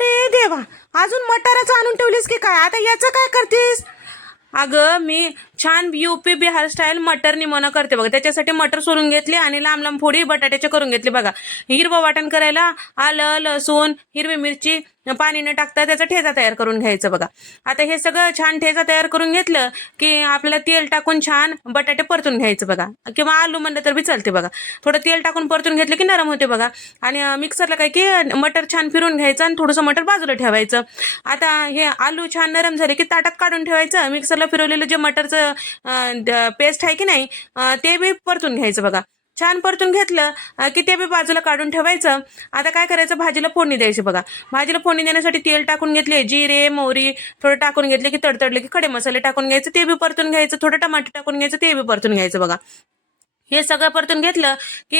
अरे देवा, अजून मटाराचं आणून ठेवलीस की काय? आता याचं काय करतेस? अगं मी छान यूपी बिहार स्टाईल मटर निमोना करते बघा. त्याच्यासाठी मटर सोलून घेतली आणि लांब लांब फोडी बटाट्याचे करून घेतली बघा. हिरवं वाटण करायला आलं, लसूण, हिरवी मिरची पाणी न टाकता त्याचा ठेचा तयार करून घ्यायचं बघा. आता हे सगळं छान ठेचा तयार करून घेतलं की आपल्याला तेल टाकून छान बटाटे परतून घ्यायचं बघा, किंवा आलू म्हणलं तर बी चालते बघा. थोडं तेल टाकून परतून घेतलं की नरम होते बघा. आणि मिक्सरला काय की मटर छान फिरून घ्यायचं आणि थोडंसं मटर बाजूला ठेवायचं. आता हे आलू छान नरम झाले की ताटात काढून ठेवायचं. मिक्सरला फिरवलेलं जे मटरचं पेस्ट आहे की नाही, ते बी परतून घ्यायचं बघा. छान परतून घेतलं की ते बी बाजूला काढून ठेवायचं. आता काय करायचं, भाजीला फोडणी द्यायची बघा. भाजीला फोडणी देण्यासाठी तेल टाकून घेतले, जिरे मोहरी थोडं टाकून घेतले की तडतडले की खडे मसाले टाकून घ्यायचं, ते बी परतून घ्यायचं. थोडं टमाटर टाकून घ्यायचं, ते बी परतून घ्यायचं बघा. हे सगळं परतून घेतलं की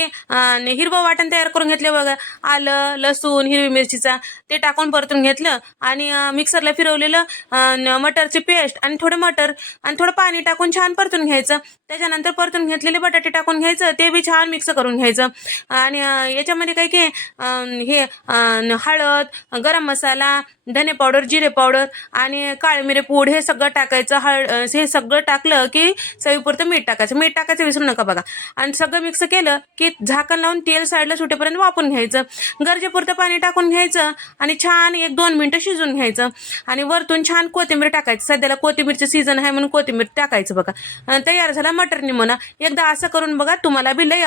हिरवं वाटण तयार करून घेतलं बघा. आलं, लसूण, हिरवी मिरचीचा ते टाकून परतून घेतलं आणि मिक्सरला फिरवलेलं मटरची पेस्ट आणि थोडं मटर आणि थोडं पाणी टाकून छान परतून घ्यायचं. त्याच्यानंतर परतून घेतलेले बटाटे टाकून घ्यायचं, ते बी छान मिक्स करून घ्यायचं. आणि याच्यामध्ये काय की हे हळद, गरम मसाला, धने पावडर, जिरे पावडर आणि काळे मिरे पूड हे सगळं टाकायचं. हे सगळं टाकलं की चवीपुरतं मीठ टाकायचं. मीठ टाकायचं विसरू नका बघा. आणि सगळं मिक्स केलं की झाकण लावून तेल साईडला सुटेपर्यंत वापरून घ्यायचं. गरजेपुरतं पाणी टाकून घ्यायचं आणि छान 1-2 मिनिटं शिजून घ्यायचं. आणि वरतून छान कोथिंबीर टाकायचं. सध्याला कोथिंबीरचं सीझन आहे म्हणून कोथिंबीर टाकायचं बघा. तयार झाला मटर निमोना. एकदा असं करून बघा, तुम्हाला बी लय